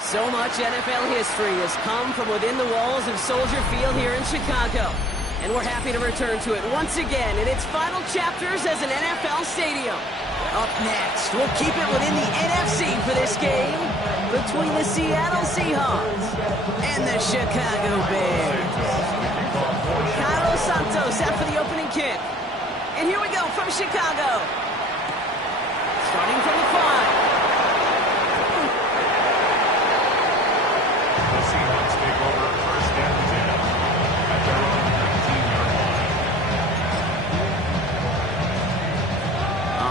So much NFL history has come from within the walls of Soldier Field here in Chicago. And we're happy to return to it once again in its final chapters as an NFL stadium. Up next, we'll keep it within the NFC for this game between the Seattle Seahawks and the Chicago Bears. Carlos Santos out for the opening kick. And here we go from Chicago. Starting from the 5. Seahawks take over first and 10 at their own 19-yard line.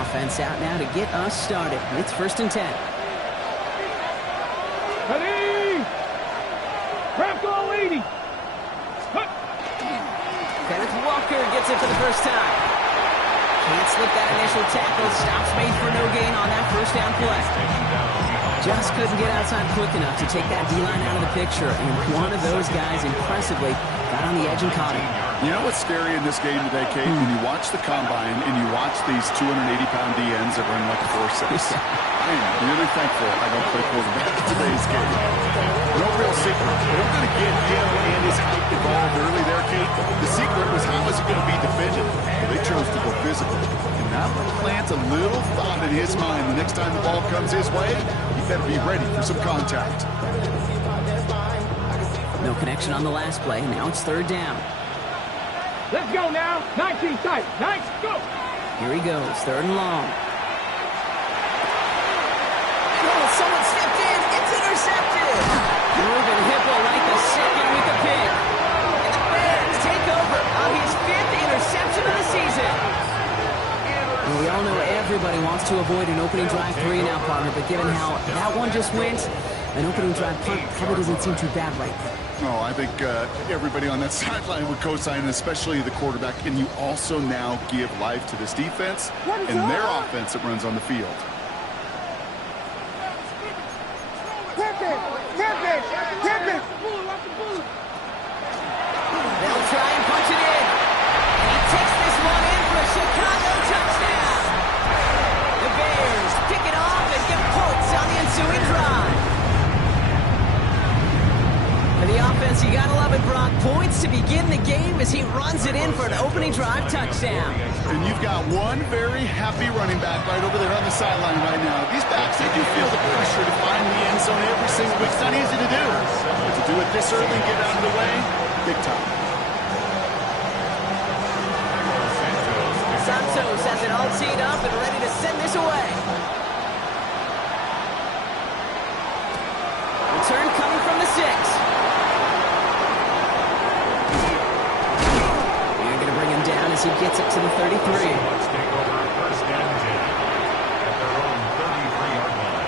Offense out now to get us started. It's first and 10. Ready! Craft all 80! Kenneth Walker gets it for the first time. Can't slip that initial tackle. Stops made for no gain on that first down play. Just couldn't get outside quick enough to take that D-line out of the picture, and one of those guys impressively got on the edge and caught him. You know what's scary in this game today, Kate? When you watch the combine and you watch these 280-pound DNs that run like a 4.6. I am really thankful I don't play quarterback in today's game. No real secret. They were going to get him and his height involved early there, Kate. The secret was how is he going to be defended? Well, they chose to go physical. And that will plant a little thought in his mind the next time the ball comes his way. He better be ready for some contact. No connection on the last play. Now it's third down. Let's go now. 19 tight. Nice. Go. Here he goes. Third and long. Oh, someone stepped in. It's intercepted. Ruben Hippo like the second with the pick. And the Bears take over on his 5th interception of the season. And we all know everybody wants to avoid an opening drive 3 and out, partner, but given how that one just went, an opening drive punt probably doesn't seem too bad right now. Oh, I think everybody on that sideline would co-sign, especially the quarterback. And you also now give life to this defense and their offense that runs on the field. They'll try and punch it in. And he takes this one in for a Chicago touchdown. The Bears pick it off and get points on the ensuing drive. For the offense, you gotta love it, Brock. Points to begin the game as he runs it in for an opening drive touchdown. And you've got one very happy running back right over there on the sideline right now. These backs, they do feel the pressure to find the end zone every single week. It's not easy to do. But to do it this early and get out of the way, big time. Santos has it all teed up and ready to send this away. Return coming from the 6. They're going to bring him down as he gets it to the 33. Seahawks take over first and 10 at their own 33-yard line.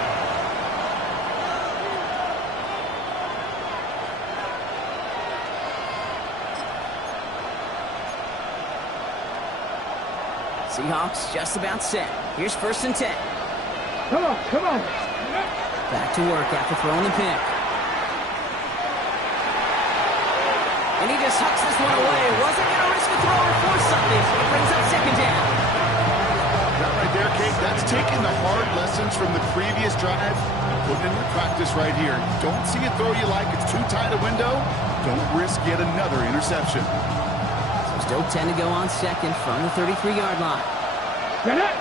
Seahawks just about set. Here's first and 10. Come on, come on. Back to work after throwing the pick. And he just hucks this one away. Wasn't going to risk a throw or force something. It brings up second down. That right there, Kate, that's taking the hard lessons from the previous drive and putting into practice right here. Don't see a throw you like. It's too tight a window. Don't risk yet another interception. So still 10 to go on second from the 33-yard line. Get it.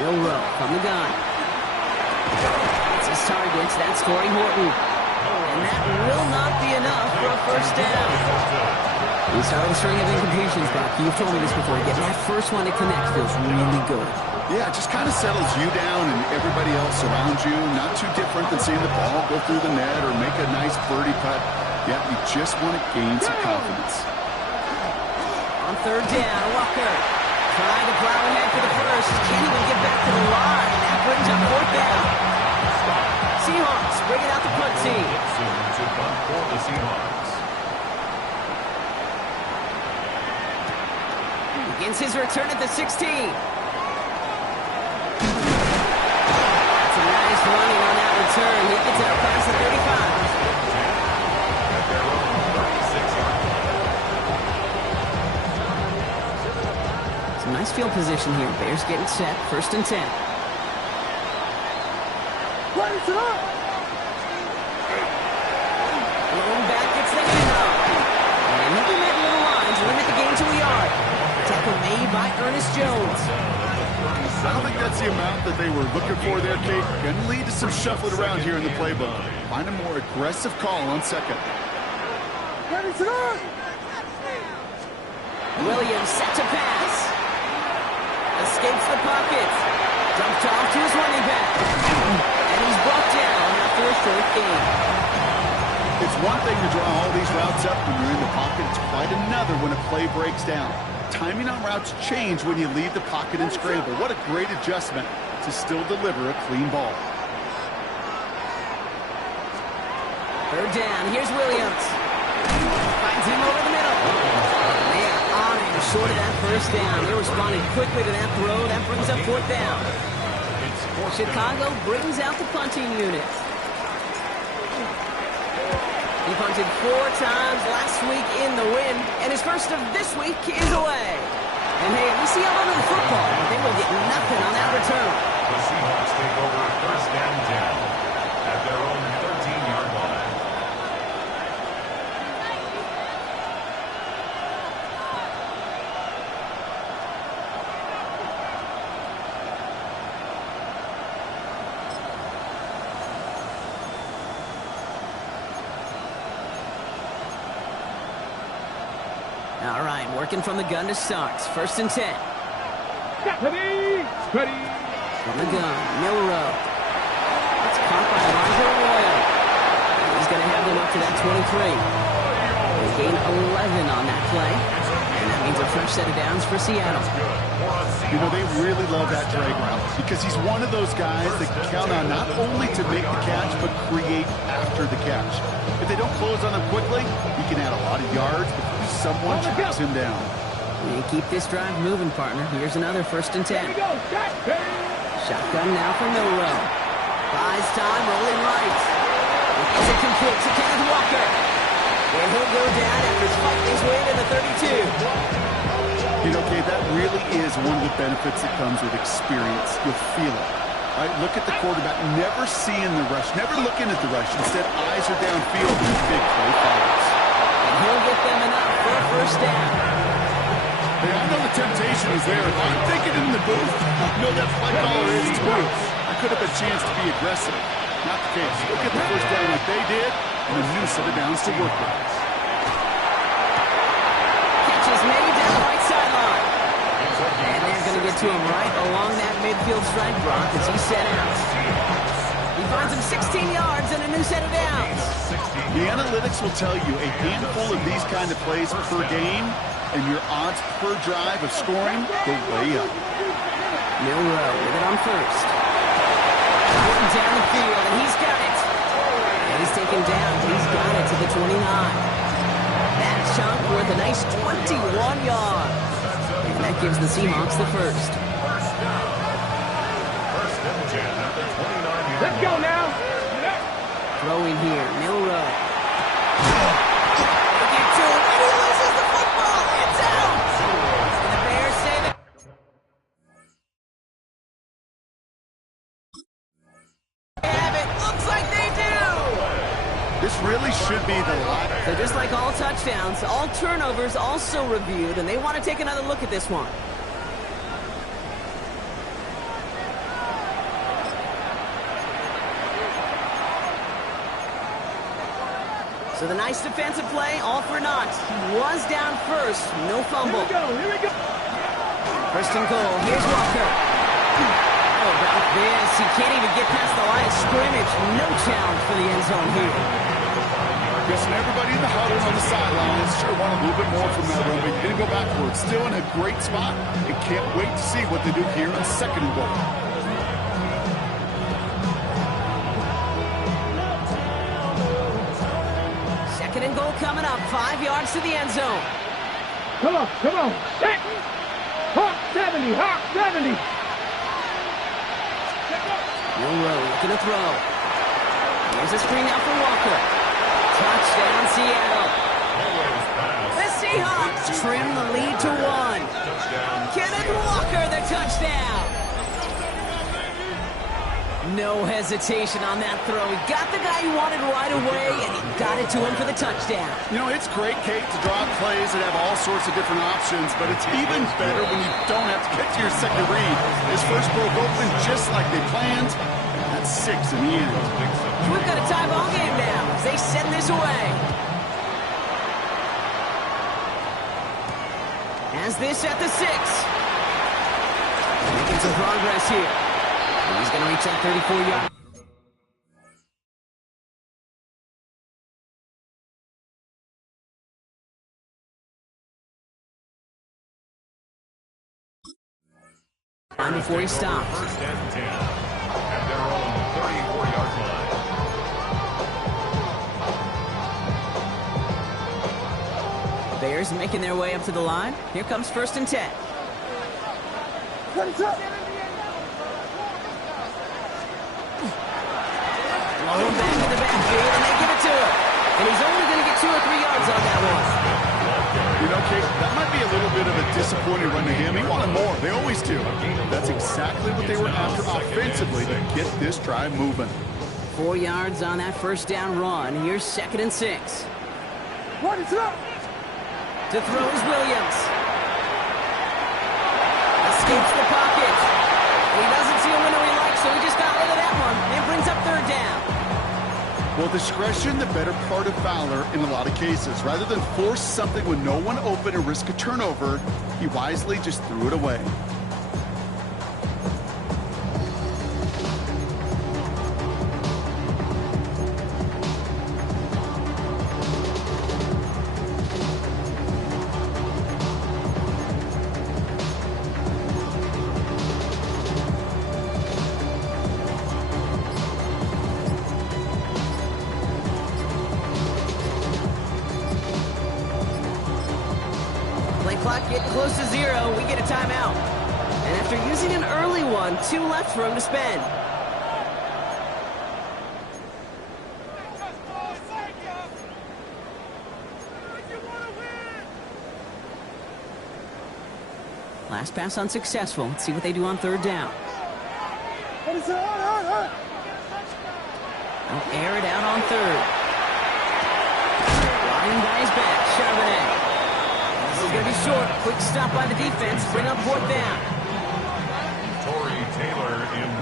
Will Rowe from the gun. It's his targets. That's Torrey Horton. And that will not be enough for a first down. We started a string of incompletions, Brock. You've told me this before. Getting that first one to connect feels really good. Yeah, it just kind of settles you down and everybody else around you. Not too different than seeing the ball go through the net or make a nice birdie putt. Yeah, you just want to gain some confidence. On third down, Walker trying to plow ahead for the first. Can't even get back to the line. That brings up fourth down. Seahawks bringing out the punt team. To punt for the Seahawks. Begins his return at the 16. That's a nice running on that return. He gets it up past the 35. At their field position here. Bears getting set. 1st and 10. Blown back, gets the handoff. And he'll be met in little lines, limit the gain to a yard. Tackle made by Ernest Jones. I don't think that's the amount that they were looking for there, Kate. Going to lead to some shuffling around here in the playbook. Find a more aggressive call on 2nd. Williams set to pass. Escapes the pocket. Dumped off to his running back. And he's brought down after a short gain. It's one thing to draw all these routes up when you're in the pocket. It's quite another when a play breaks down. Timing on routes change when you leave the pocket and scramble. What a great adjustment to still deliver a clean ball. 3rd down. Here's Williams. Finds him over the middle. They are on him short of that 1st down. They responded quickly to that throw. That brings up 4th down. Chicago brings out the punting unit. He punted 4 times last week in the win, and his first of this week is away. And hey, we see a lot of the football, but they will get nothing on that return. The Seahawks take over 1st and 10 at their own 13-yard line. All right, working from the gun to start. 1st and 10. Ready. From the gun, Milrow. It's caught by Elijah Royal. He's going to have them up to that 23. They gain 11 on that play. And that means a fresh set of downs for Seattle. You know, they really love that drag route because he's one of those guys that can count on not only to make the catch, but create after the catch. If they don't close on him quickly, he can add a lot of yards before someone tracks him down. And keep this drive moving, partner. Here's another 1st and 10. Shotgun now for Milrow. Buys time, rolling right. Is it complete to Kenneth Walker? And he'll go down after fighting his way to the 32. You know, Kate, that really is one of the benefits that comes with experience. You'll feel it. Right? Look at the quarterback, never seeing the rush, never looking at the rush. Instead, eyes are downfield and big play follows. And he'll get them enough for a 1st down. Hey, I know the temptation is there. If I'm thinking in the booth, I know that play caller is too. I could have a chance to be aggressive. Not the case. Look at the 1st down like they did, and a new set of downs to work with. Catch is made down the right sideline. And they're going to get to him right along that midfield strike block as he set out. He finds him 16 yards and a new set of downs. The analytics will tell you a handful of these kind of plays per game, and your odds per drive of scoring go way up. Milrow with it on 1st. Going down the field, and he's got it. And he's taken down. He's got it to the 29. That chunk worth a nice 21 yards. And that gives the Seahawks the 1st. 1st and 10 at the 29-yard. Let's go now. Throwing here, Milrow. They get to him, and he loses the football. It's out. And the Bears save it. They have it. Looks like they do. This really should be the last. So just like all touchdowns, all turnovers also reviewed, and they want to take another look at this one. So the nice defensive play, all for naught. He was down 1st, no fumble. Here we go. 1st and goal, here's Walker. How about this? He can't even get past the line of scrimmage. No challenge for the end zone here. Guessing everybody in the huddle on the sidelines sure want a little bit more from that run, but he didn't go backwards. Still in a great spot, and can't wait to see what they do here on 2nd and goal. Second and goal coming up, 5 yards to the end zone. Come on. Set. Hawk 70. Hawk 70. Milrow looking to throw. Here's a screen out for Walker. Touchdown, Seattle. The Seahawks trim the lead to 1. Kenneth Walker, the touchdown. No hesitation on that throw. He got the guy he wanted right away, and he got it to him for the touchdown. You know, it's great, Kate, to draw plays and have all sorts of different options, but it's even better when you don't have to get to your second read. His first broke open just like they planned. That's 6 in the end. We've got a tie ball game now as they send this away. As this at the 6. Making some progress here. And he's going to reach that 34-yard. Time before he stops. First and 10 at their own 34-yard line. Bears making their way up to the line. Here comes first and 10. Thrown back in the backfield, and they give it to him. And he's only going to get 2 or 3 yards on that one. You know, Kate, that might be a little bit of a disappointing run to him. He wanted more. They always do. That's exactly what they were after offensively to get this drive moving. 4 yards on that first down run. Here's 2nd and 6. What is up? To throw is Williams. Escapes the pocket. He doesn't see a window he likes, so he just got rid of that one. It brings up 3rd down. Well, discretion, the better part of valor in a lot of cases. Rather than force something with no one open and risk a turnover, he wisely just threw it away. Clock getting close to 0. We get a timeout. And after using an early one, 2 left for him to spend. Last pass unsuccessful. Let's see what they do on 3rd down. They'll air it out on 3rd. Line guy's back. Charbonnet. This is going to be short. Quick stop by the defense. Bring up 4th down.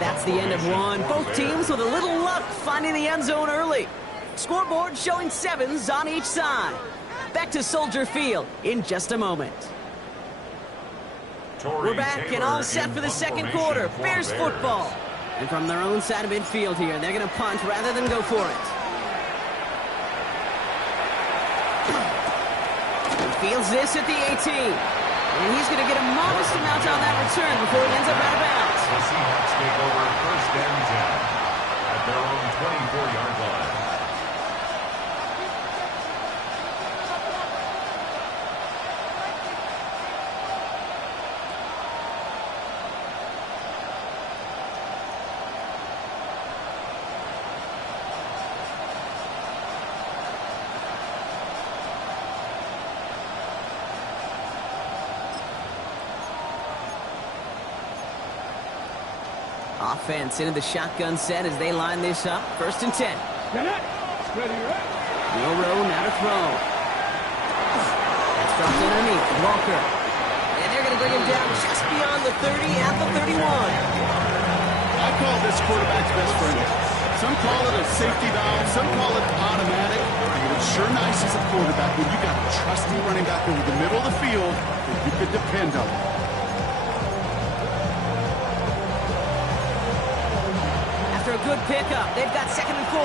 That's the end of one. Both teams with a little luck finding the end zone early. Scoreboard showing 7s on each side. Back to Soldier Field in just a moment. We're back and all set for the second quarter. Bears football. And from their own side of midfield here, they're going to punt rather than go for it. Fields this at the 18. And he's going to get a modest amount on that return before he ends up out of bounds. The Seahawks take over first and 10 at their own 24-yard line. Offense into the shotgun set as they line this up. First and 10. Milrow now to throw. That's dropped underneath. Walker. And they're going to bring him down just beyond the 30 at the 31. I call this quarterback's best friend. Some call it a safety valve. Some call it automatic. But it's sure nice as a quarterback when you got a trusty running back over the middle of the field that you could depend on. A good pickup. They've got 2nd and 4.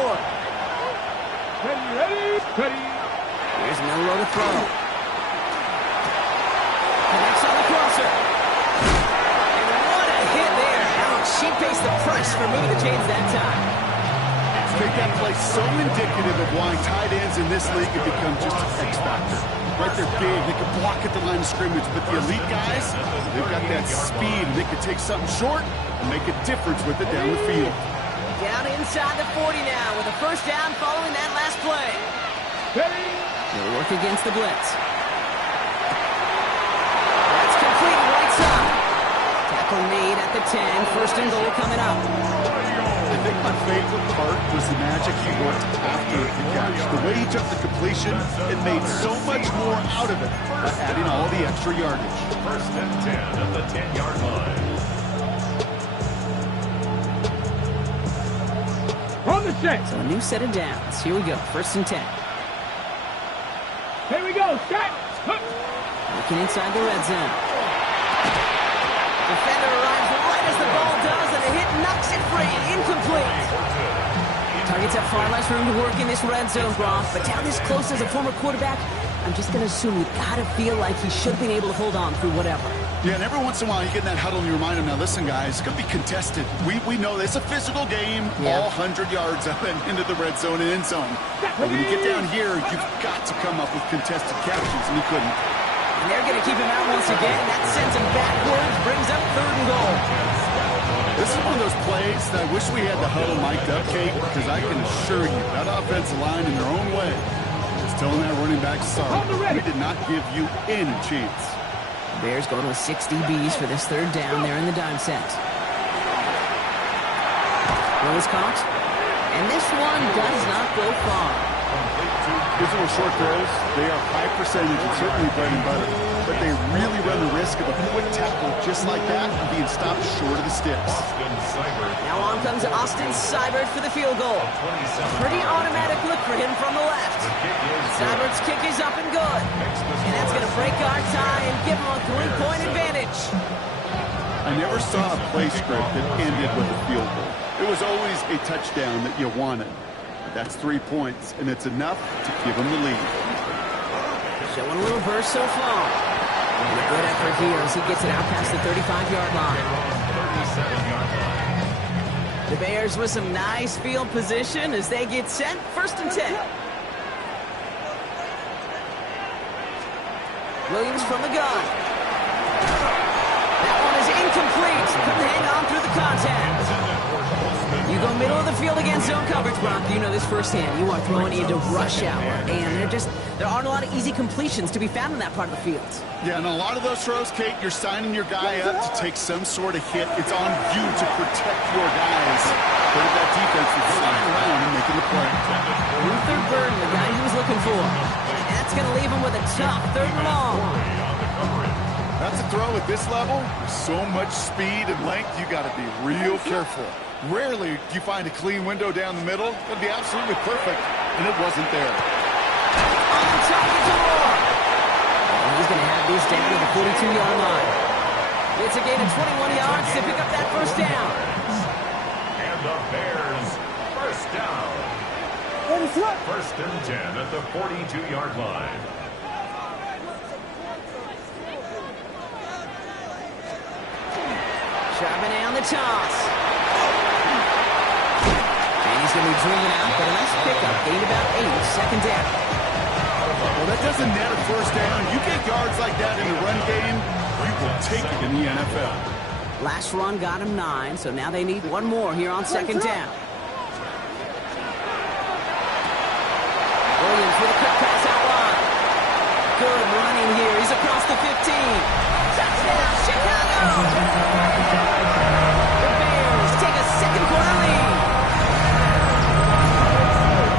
Ready. Here's Milrow to throw. Connects on the crosser. And what a hit there. Ouch. She pays the price for moving the chains that time. I think that play so indicative of why tight ends in this league have become just an X factor. Right, they're big. They can block at the line of scrimmage. But the elite guys, they've got that speed. And they can take something short and make a difference with it down the field. Down inside the 40 now with a first down following that last play. They'll work against the blitz. the 10. First and goal coming up. I think my favorite part was the magic he worked after the catch. The way he took the completion, it made so much more out of it by adding all the extra yardage. First and 10 at the 10-yard line. On the set. So a new set of downs. Here we go. First and 10. Here we go. Set. Hook. Looking inside the red zone. Defender arrives right as the ball does, and the hit knocks it free. Incomplete. Targets have far less room to work in this red zone, Brock. But down this close as a former quarterback, I'm just going to assume you got to feel like he should have been able to hold on through whatever. Yeah, and every once in a while you get in that huddle and you remind him, now listen, guys, it's going to be contested. We know it's a physical game, all 100 yards up and into the red zone and end zone. But when you get down here, you've got to come up with contested catches, and he couldn't. And they're going to keep him out once again. That sends him backwards, brings up third and goal. This is one of those plays that I wish we had the huddle mic'd up, Kate, because I can assure you that offensive line in their own way is telling that running back, sorry, we did not give you any chance. Bears going with 6 DBs for this third down there in the dime set. Throw is caught. And this one does not go far. These little short throws, they are high percentage and certainly bread and butter. But they really run the risk of a quick tackle just like that and being stopped short of the sticks. Now on comes Austin Seibert for the field goal. Pretty automatic look for him from the left. Seibert's kick is up and good. And that's going to break our tie and give him a 3-point advantage. I never saw a play script that ended with a field goal. It was always a touchdown that you wanted. That's 3 points, and it's enough to give him the lead. Showing a little burst so far. And a good effort here as he gets it out past the 35-yard line. The Bears with some nice field position as they get set. First and 10. Williams from the gun. That one is incomplete. Couldn't hang on through the contact. You go middle of the field against zone coverage, Brock. You know this firsthand. You are throwing into rush hour, and there aren't a lot of easy completions to be found in that part of the field. Yeah, and a lot of those throws, Kate, you're signing your guy up to take some sort of hit. It's on you to protect your guys. But that defense is flying around and making the play. Luther Burden, the guy he was looking for. And that's going to leave him with a tough third and long. That's a throw at this level. With so much speed and length, you got to be real careful. Rarely do you find a clean window down the middle. It'd be absolutely perfect, and it wasn't there. On the target to Moore. And he's going to have this down to the 42-yard line. It's a gain of 21 yards to pick up that first down. And the Bears, first down. First and 10 at the 42-yard line. Charbonnet on the toss. And he's going to be driven out, but a nice pickup. Gained about 8, second down. Well, that doesn't net a first down. You get yards like that in the run game, you will take it in the NFL. Last run got him 9, so now they need one more here on second down. Williams with a quick pass out wide. Good running here. He's across the 15. Touchdown, Chicago! The Bears take a second quarter lead.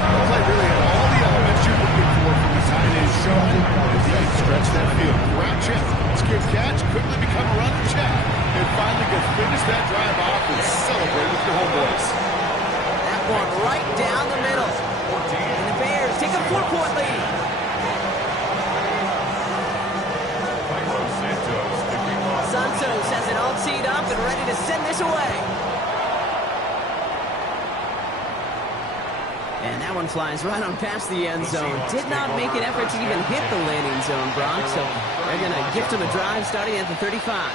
The play really had all the elements you're looking for from the tight end showing. As he stretch that field. Grab check, skip catch, quickly become a running check. And finally go finish that drive off and celebrate with your homeboys. That one right down the middle. And the Bears take a 4-point lead. Santos has it all teed up and ready to send this away. And that one flies right on past the end zone. Did not make an effort to even hit the landing zone, Brock. So they're going to gift him a drive starting at the 35.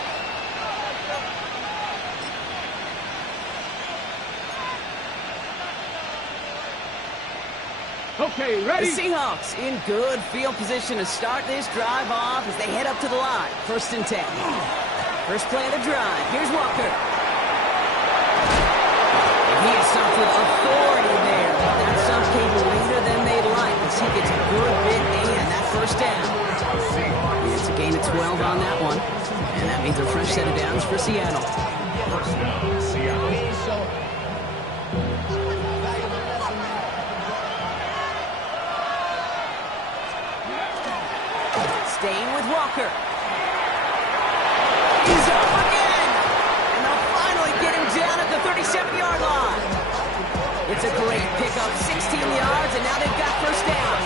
Okay, ready? The Seahawks in good field position to start this drive off as they head up to the line. First and 10. First play of the drive. Here's Walker. And he is stopped with authority there. But that stuff came later than they'd like as he gets a good bit in that first down. It's a gain of 12 on that one. And that means a fresh set of downs for Seattle. First down, Seattle. Staying with Walker. He's up again! And they'll finally get him down at the 37-yard line. It's a great pickup, 16 yards, and now they've got first down.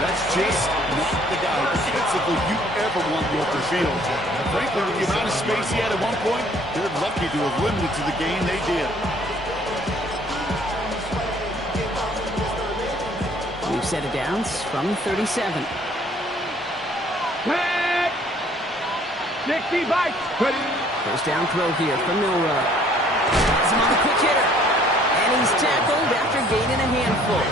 That's just not the guy defensively you ever want in the open field. Frankly, with the amount of space he had at one point, they're lucky to have limited to the game they did. New set of downs from the 37. 60 bites. First down throw here from Milrow. Has him on the quick hitter. And he's tackled after gaining a handful.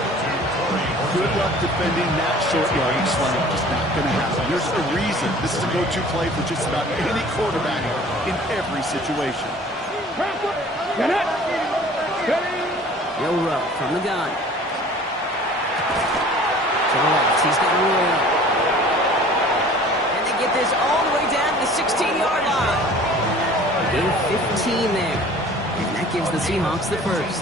Good luck defending that short yardage slant. Just not going to happen. There's a reason this is a go-to play for just about any quarterback in every situation. Milrow from the gun. To the left, he's got Royal. Get this all the way down to the 16-yard line. Gain 15 there. And that gives the Seahawks the first.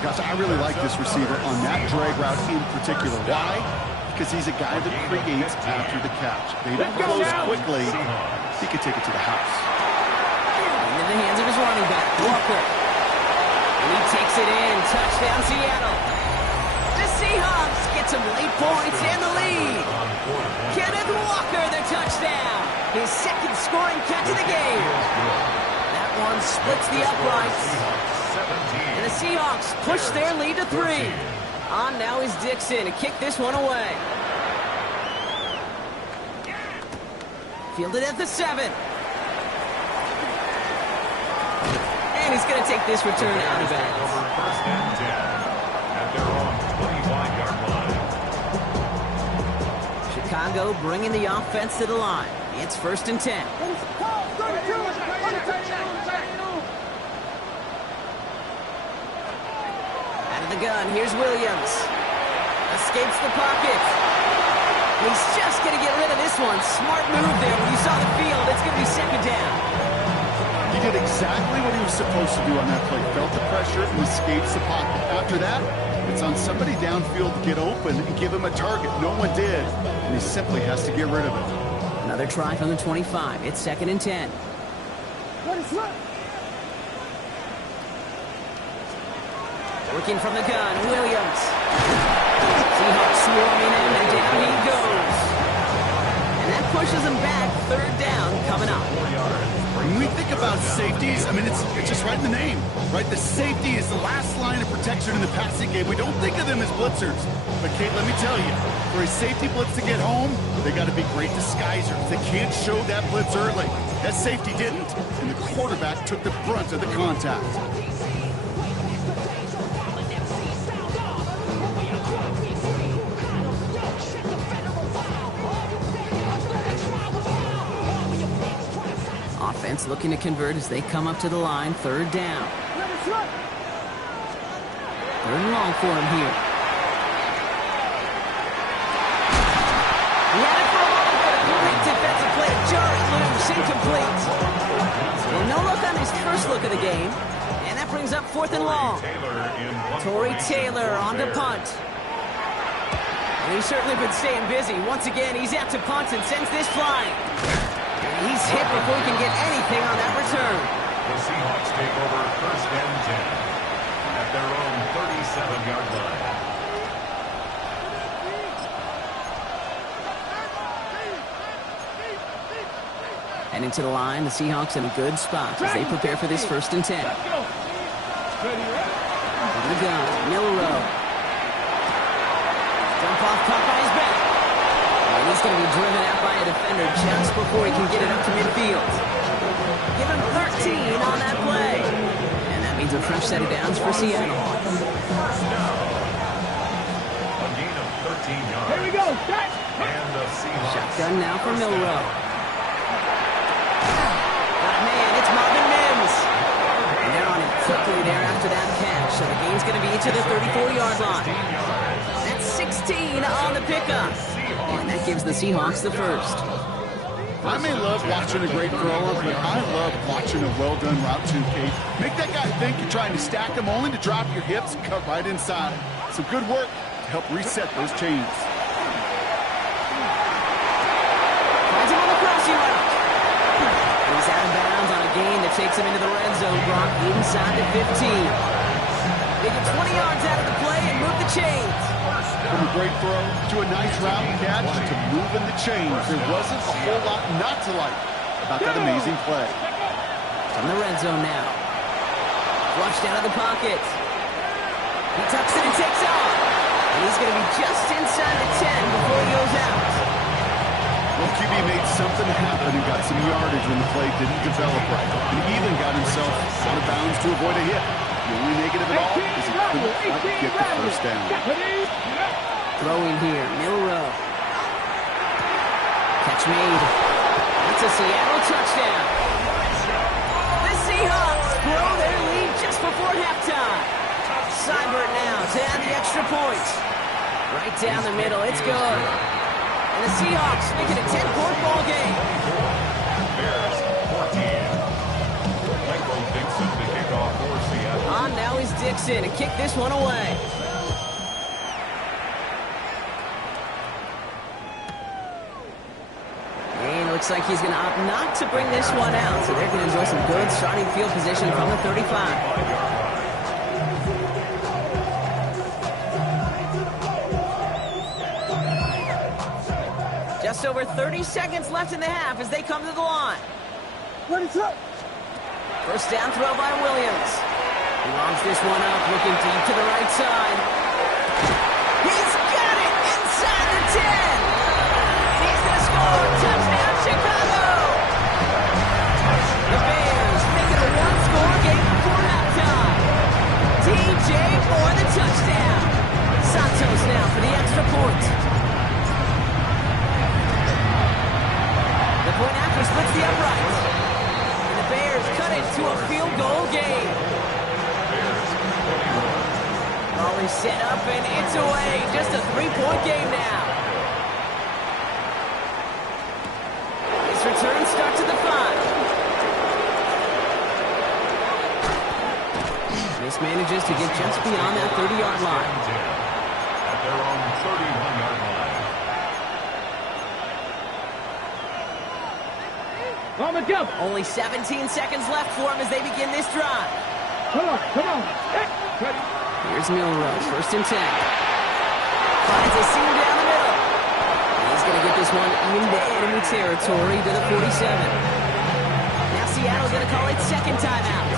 Gosh, I really like this receiver on that drag route in particular. Why? Because he's a guy that creates after the catch. They don't close quickly. He could take it to the house. Into the hands of his running back, Walker. And he takes it in. Touchdown, Seattle. The Seahawks get some late points and the lead. Kenneth Walker, the touchdown. His second scoring catch of the game. That one splits the uprights. And the Seahawks push their lead to 3. On now is Dixon to kick this one away. Fielded at the 7. And he's going to take this return out of bounds. First and 10 at their own 25-yard line. Chicago bringing the offense to the line. It's first and 10. Out of the gun, here's Williams. Escapes the pocket. He's just going to get rid of this one. Smart move there. When you saw the field, it's going to be second down. He did exactly what he was supposed to do on that play. Felt the pressure and escapes the pocket. After that, it's on somebody downfield to get open and give him a target. No one did, and he simply has to get rid of it. Another try from the 25. It's second and 10. Working from the gun, Williams. Seahawks swarming him, and down he goes. And that pushes him back. Third down coming up. When we think about safeties, I mean, it's just right in the name, right? The safety is the last line of protection in the passing game. We don't think of them as blitzers. But, Kate, let me tell you, for a safety blitz to get home, they got to be great disguisers. They can't show that blitz early. That safety didn't, and the quarterback took the brunt of the contact. Offense looking to convert as they come up to the line. Third down. Third and long for him here. He had it for a moment, but a great defensive play to jar it loose. Incomplete. Well, no look on his first look of the game. And that brings up fourth and long. Torrey Taylor on to punt. And he's certainly been staying busy. Once again, he's out to punt and sends this flying. He's hit before he can get anything on that return. The Seahawks take over first and 10 at their own 37-yard line. Heading to the line, the Seahawks in a good spot as they prepare for this first and 10. On the gun, Milrow. Jump off, caught by his back. And he's going to be driven out by a defender just before he can get it up to midfield. Give him 13 on that play. And that means a fresh set of downs for Seattle. A gain of 13 yards. Here we go. Set. And the Seahawks. Shotgun now for Milrow. Got a man, it's Marvin Mims. And they're on it quickly there after that catch. So the game's going to be to the 34-yard line. That's 16 on the pickup. And that gives the Seahawks the first. I may love watching a great thrower, but I love watching a well-done route to Kate. Make that guy think you're trying to stack them only to drop your hips, cut right inside. Some good work to help reset those chains. Finds him on the crossing route. He's out of bounds on a gain that takes him into the red zone, Brock, inside the 15. They get 20 yards out of the play and move the chains. From a great throw to a nice route catch to moving the chains. There wasn't a whole lot not to like about that amazing play. From the red zone now. Flushed out of the pocket. He tucks it and takes off. And he's going to be just inside the 10 before he goes out. Well, QB made something happen and got some yardage when the play didn't develop right. And even got himself out of bounds to avoid a hit. The only negative at all is he couldn't quite get the first down. Throwing here, Milrow. Catch made. It's a Seattle touchdown. The Seahawks grow their lead just before halftime. Seibert now to add the extra point. Right down the middle, it's good. And the Seahawks make it a 10-point ball game. Bears 14. Michael Dixon to kick off for Seattle. On now is Dixon to kick this one away. And it looks like he's going to opt not to bring this one out. So they're going to enjoy some good starting field position from the 35. Just over 30 seconds left in the half as they come to the line. First down throw by Williams. He launches this one up, looking deep to the right side. He's got it inside the 10. He's going to score. Touchdown, Chicago. The Bears make it a one-score game before halftime. DJ for the touchdown. Santos now for the extra point. The point after splits the uprights. And the Bears cut it to a field goal game. Ball is set up and it's away. Just a 3-point game now. This return starts at the 5. Mismanages to get just beyond that 30-yard line. At their own 31-yard line. On the jump. Only 17 seconds left for him as they begin this drive. Come on. Hey, ready. Here's Milrow, first and 10. Finds a seam down the middle. And he's going to get this one into enemy territory to the 47. Now Seattle's going to call it second timeout.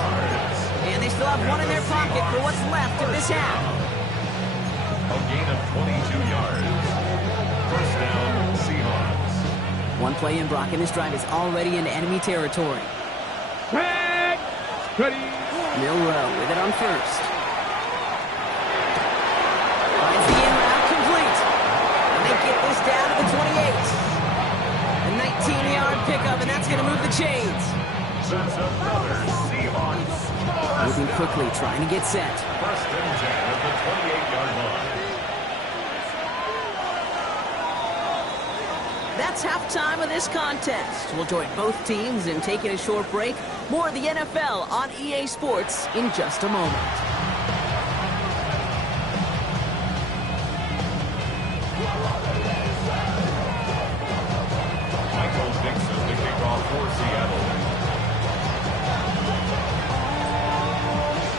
And they still have one in their pocket for what's left of this half. A gain of 22 yards. First down, Seahawks. One play in, Brock, and this drive is already into enemy territory. Back. Ready. Milrow with it on first. Finds the in route complete. And they get this down to the 28. A 19-yard pickup, and that's going to move the chains. That's another Seahawks. Moving quickly, trying to get set. First and 10 at the 28-yard line. That's halftime of this contest. We'll join both teams in taking a short break. More of the NFL on EA Sports in just a moment. Michael Dixon to kick off for Seattle.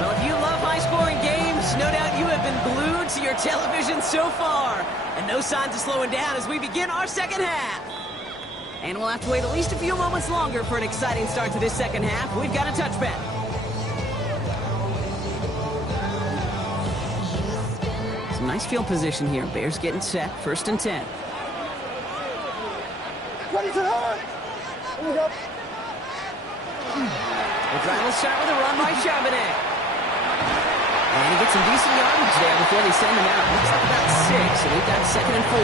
Well, if you love high-scoring games, no doubt you have been glued to your television so far. And no signs of slowing down as we begin our second half. And we'll have to wait at least a few moments longer for an exciting start to this second half. We've got a touchback. Some nice field position here. Bears getting set. First and 10. The drive will start with a run by Charbonnet. And he gets some decent yardage there before they send him out. Looks like about 6, and we've got second and 4.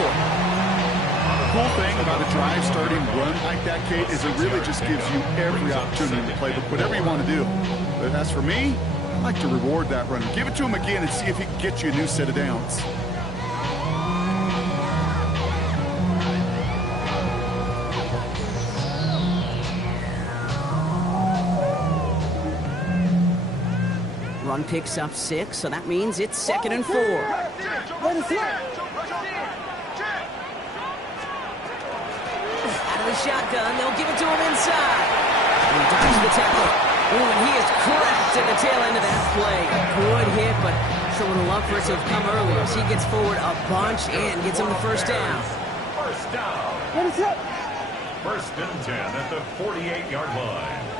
The cool thing about a drive starting run like that, Kate, is it really just gives you every opportunity to play whatever you want to do. But as for me, I like to reward that runner. Give it to him again and see if he can get you a new set of downs. Run picks up 6, so that means it's 2nd and 4. Out of the shotgun, they'll give it to him inside. He dodges the tackle. Ooh, and he is cracked at the tail end of that play. A good hit, but someone would love for it to have come earlier as he gets forward a bunch and gets him the first down. First down. First and 10 at the 48-yard line.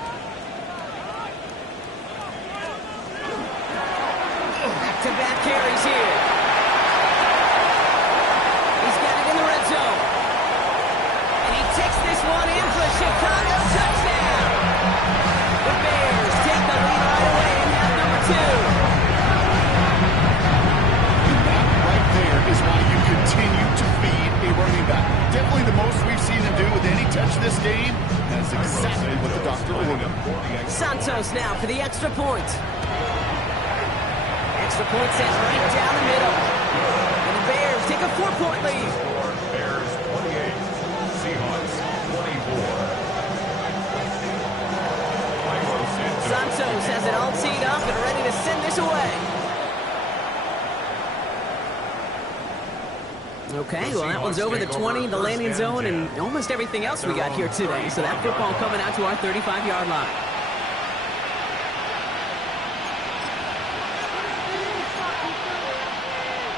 Back-to-back carries here. He's got it in the red zone. And he takes this one in for a Chicago touchdown. The Bears take the lead right away in half number 2. And that right there is why you continue to feed a running back. Definitely the most we've seen him do with any touch this game. That's exactly what the doctor ordered. Santos now for the extra point. Extra point sent right down the middle. And the Bears take a 4-point lead. Bears 28, Seahawks 24. Santos has it all teed up and ready to send this away. Okay, well, that one's over the 20, the landing zone, and almost everything else we got here today. So that football coming out to our 35-yard line.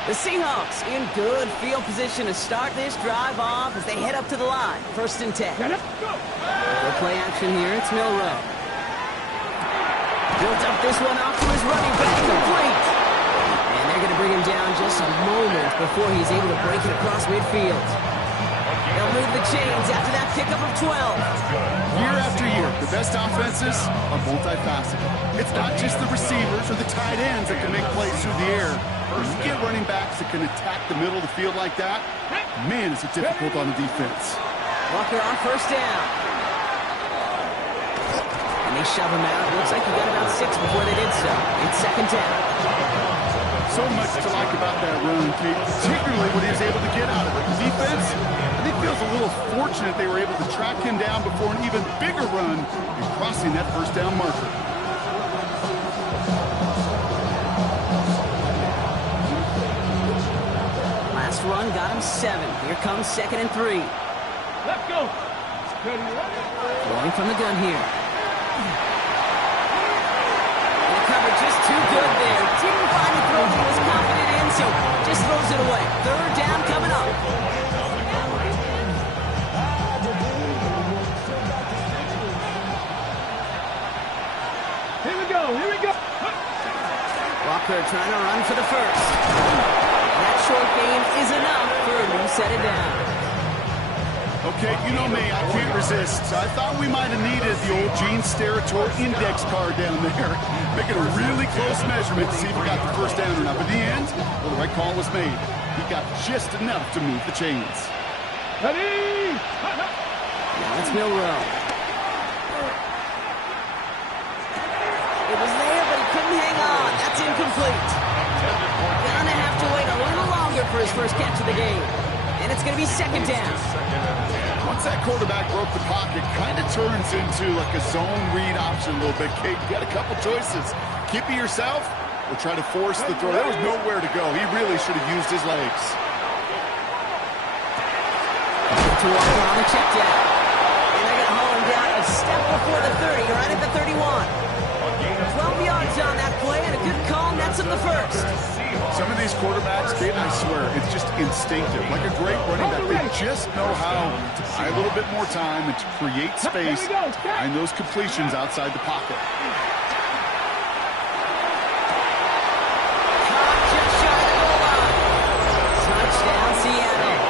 The Seahawks in good field position to start this drive off as they head up to the line. 1st and 10. Good play action here. It's Milrow. Builds up this one off to his running back, complete. And they're going to bring him down just a moment before he's able to break it across midfield. They'll move the chains after that pickup of 12. Year after year, the best offenses are multifaceted. It's not just the receivers or the tight ends that can make plays through the air. When you get running backs that can attack the middle of the field like that, man, is it difficult on the defense. Walker on 1st down. And they shove him out. Looks like he got about 6 before they did so. It's 2nd down. So much to like about that run, Kate, particularly what he was able to get out of it. The defense, I think, feels a little fortunate they were able to track him down before an even bigger run and crossing that 1st down marker. Last run got him 7. Here comes 2nd and 3. Let's go. Throwing from the gun here. And the cover just too good there. Didn't find the throw he was confident in, so just throws it away. 3rd down coming up. Here we go. Walker trying to run for the 1st. That short gain is enough for him to set it down. Okay, you know me, I can't resist. I thought we might have needed the old Gene Steratore index card down there. Making a really close measurement to see if we got the 1st down or not. But in the end, well, the right call was made. He got just enough to move the chains. Ready? Now it's Milrow. It was there, but he couldn't hang on. That's incomplete. Gonna have to wait a little longer for his first catch of the game. And it's going to be 2nd down. Once that quarterback broke the pocket, kind of turns into like a zone read option a little bit. Kate, you got a couple choices. Keep it yourself or try to force the throw. There was nowhere to go. He really should have used his legs. To Walker on the check down. And they're going to haul him down a step before the 30, right at the 31. 12 yards on that play, and a good call nets him the 1st. Some of these quarterbacks, Kate, I swear, it's just instinctive. Like a great running back, they just know how to buy a little bit more time and to create space behind those completions outside the pocket. Just shy of the goal line. Touchdown, Seattle.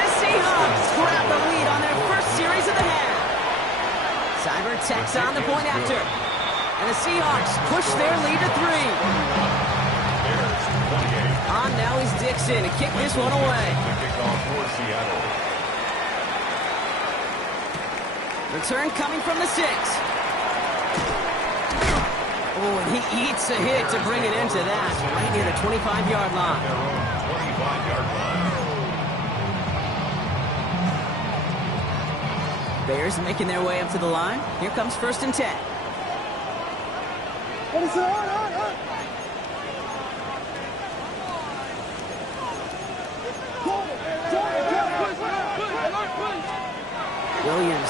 The Seahawks grab the lead on their first series of the half. Cyber tacks on the point after. And the Seahawks push their lead to 3. On now is Dixon to kick this one away. Return coming from the 6. Oh, and he eats a hit to bring it into that. Right near the 25-yard line. Bears making their way up to the line. Here comes 1st and 10. Williams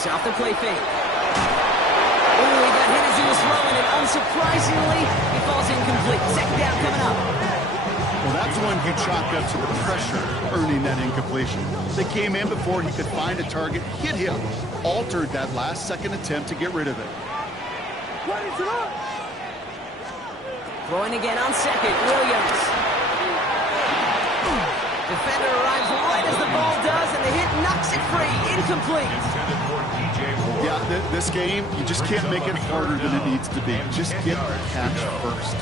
off the play fake. Oh, he got hit as he was throwing it. Unsurprisingly, he falls incomplete. Second down coming up. Well, that's one you chalk up to the pressure earning that incompletion. They came in before he could find a target, hit him, altered that last second attempt to get rid of it. Throwing again on second, Williams. Defender arrives right as the ball does, and the hit knocks it free. Incomplete. Yeah, this game, you just can't make it harder than it needs to be. Just get the catch first.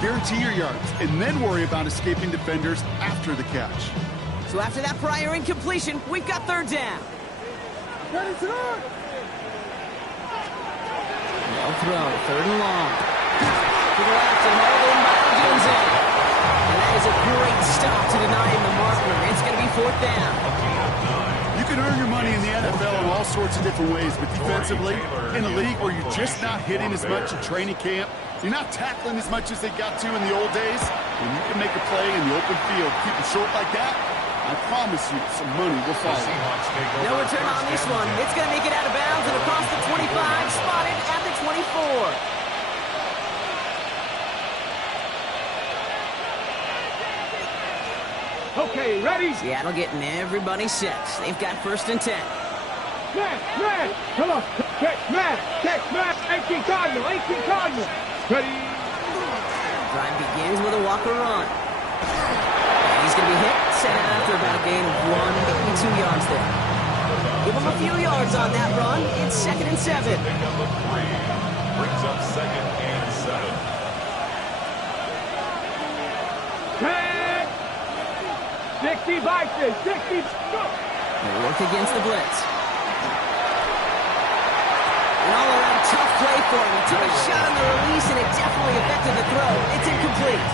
Guarantee your yards, and then worry about escaping defenders after the catch. So after that prior incompletion, we've got third down. No throw, third and long. To the left and hauled in by Odunze. And that is a great stop to deny him the marker. It's going to be fourth down. You can earn your money in the NFL in all sorts of different ways, but defensively, in a league where you're just not hitting as much in training camp, you're not tackling as much as they got to in the old days, when you can make a play in the open field, keep it short like that, I promise you some money will follow. No return on this one. It's going to make it out of bounds and across the 25, spotted at the 24. Okay, ready? Seattle getting everybody set. They've got first and 10. Man, come on, catch, man, 18 Cardinal, ready? Drive begins with a walker run. And he's going to be hit, set out after about a gain of 1, 2 yards there. Give him a few yards on that run. It's second and 7. Brings up second and 7. 60 Vikings, 60. They work against the blitz. An all-around tough play for him. He took a shot on the release, and it definitely affected the throw. It's incomplete.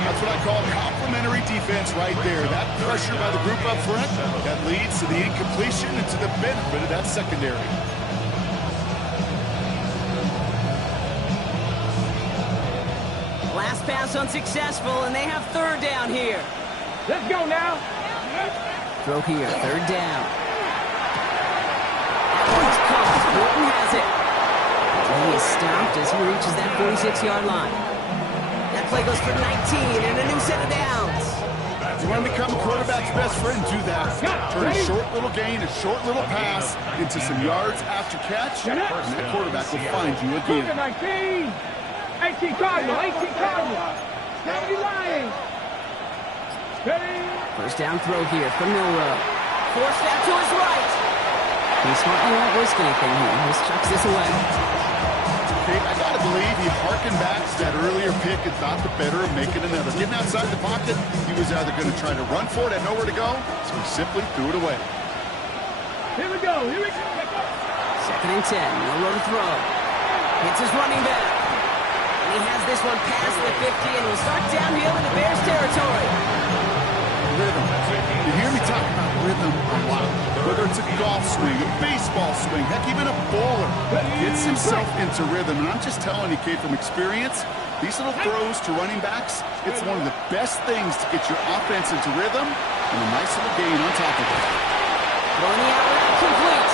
That's what I call complimentary defense right there. That pressure by the group up front, that leads to the incompletion and to the benefit of that secondary. Last pass unsuccessful, and they have third down here. Let's go now. Throw here, third down. That comes. Horton has it. He is stopped as he reaches that 46-yard line. That play goes for 19 and a new set of downs. You want to become a quarterback's best friend, do that. Turn a short little gain, a short little pass into some yards after catch, and that quarterback will find you again. 19. 18 Cardinal, 70 Lions. First down throw here from Milrow. Forced out to his right. He smartly won't risk anything here. He just chucks this away. I gotta believe he harkened back to that earlier pick and thought the better of making another. Getting outside the pocket, he was either going to try to run for it, had nowhere to go, so he simply threw it away. Here we go. Second and 10. Milrow to throw. Hits his running back. And he has this one past the 50 and will start downhill into Bears territory. Rhythm. You hear me talk about rhythm a lot. Whether it's a golf swing, a baseball swing, heck, even a bowler gets himself into rhythm. And I'm just telling you, kid, from experience, these little throws to running backs, it's one of the best things to get your offense into rhythm and a nice little gain on top of it. Throwing the out complete.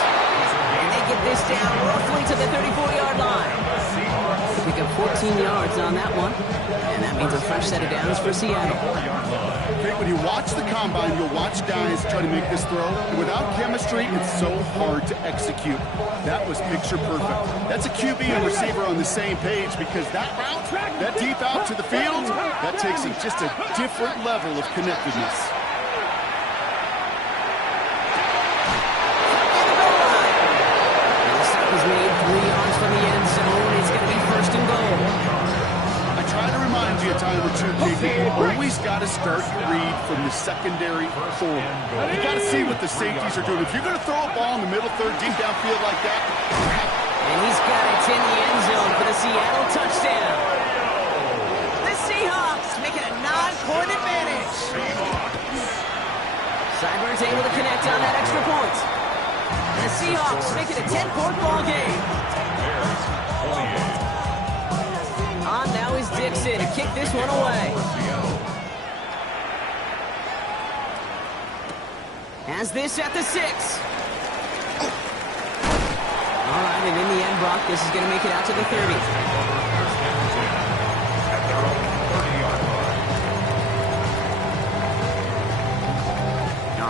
And they get this down roughly to the 34-yard line. Pick up 14 yards on that one. And that means a fresh set of downs for Seattle. Okay, when you watch the combine, you'll watch guys try to make this throw. And without chemistry, it's so hard to execute. That was picture perfect. That's a QB and receiver on the same page because that route, that deep out to the field, that takes just a different level of connectedness. The stop is made 3 yards from the end zone. It's going to be first and goal. I try to remind you a time or two, KP, you always got to start your read from the secondary forward. You got to see what the safeties are doing. If you're going to throw a ball in the middle third, deep downfield like that, and he's got it in the end zone for the Seattle touchdown. The Seahawks make it a 9-point advantage. Sideburns able to connect on that extra point. And the Seahawks make it a 10-point ball game. Dixon to kick this one away. Has this at the 6. All right, and in the end, Brock, this is going to make it out to the 30.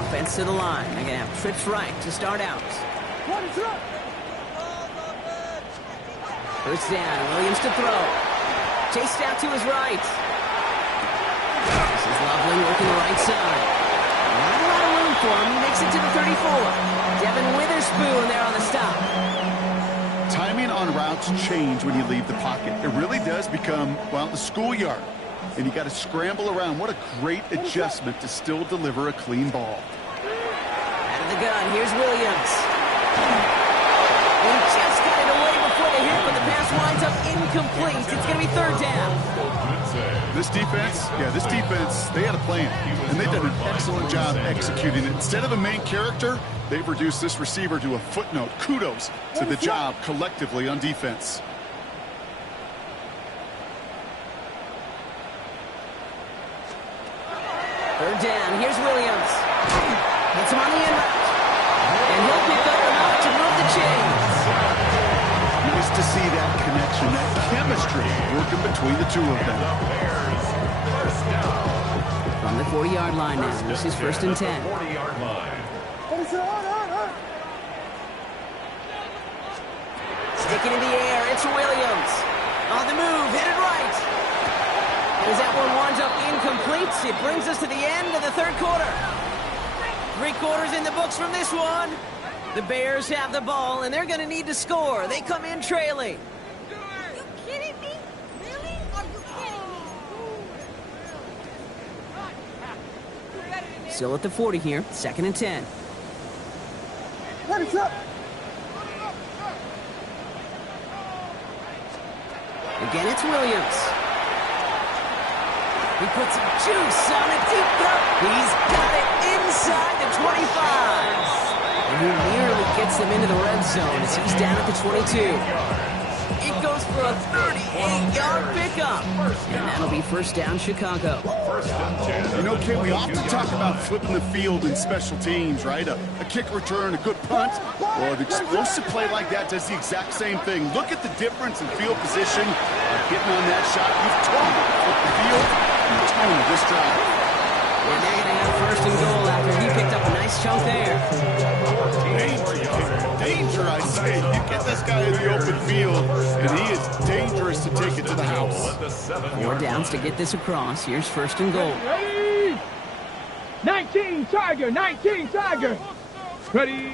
Offense to the line. They're going to have trips right to start out. First down, Williams to throw. Chased out to his right. This is Loveland working the right side. Not a lot of room for him. He makes it to the 34. Devin Witherspoon there on the stop. Timing on routes change when you leave the pocket. It really does become, well, the schoolyard. And you got to scramble around. What a great adjustment to still deliver a clean ball. Out of the gun, here's Williams. He just got it away before the hit, but the pass winds up incomplete. It's going to be third down. This defense, they had a plan. And they've done an excellent job executing it. Instead of a main character, they've reduced this receiver to a footnote. Kudos to the job collectively on defense. Third down, here's Williams. Hits him on the end route. And he'll pick up enough to move the chains. Nice to see that connection, that chemistry working between the two of them. From the 40-yard line now, this is first and 10. 40-yard line. Sticking in the air, it's Williams. On the move, headed right. As that one winds up incomplete, it brings us to the end of the third quarter. 3 quarters in the books from this one. The Bears have the ball, and they're going to need to score. They come in trailing. Are you kidding me? Really? Are you kidding me? Still at the 40 here, second and 10. Again, it's Williams. He puts some juice on a deep throw. He's got it inside the 25. And he nearly gets them into the red zone as he's down at the 22. It goes for a 38-yard pickup. And that'll be first down, Chicago. You know, Kate, we often talk about flipping the field in special teams, right? A kick return, a good punt. Well, an explosive play like that does the exact same thing. Look at the difference in field position. Getting on that shot, you've totally flipped the field. You've totally this drive. And they're going to have first and goal after he picked up a nice chunk there. Danger, I say. You get this guy in the open field, and he is dangerous to take it to the house. 4 downs to get this across. Here's first and goal. Ready? 19 Tiger, 19 Tiger. Ready?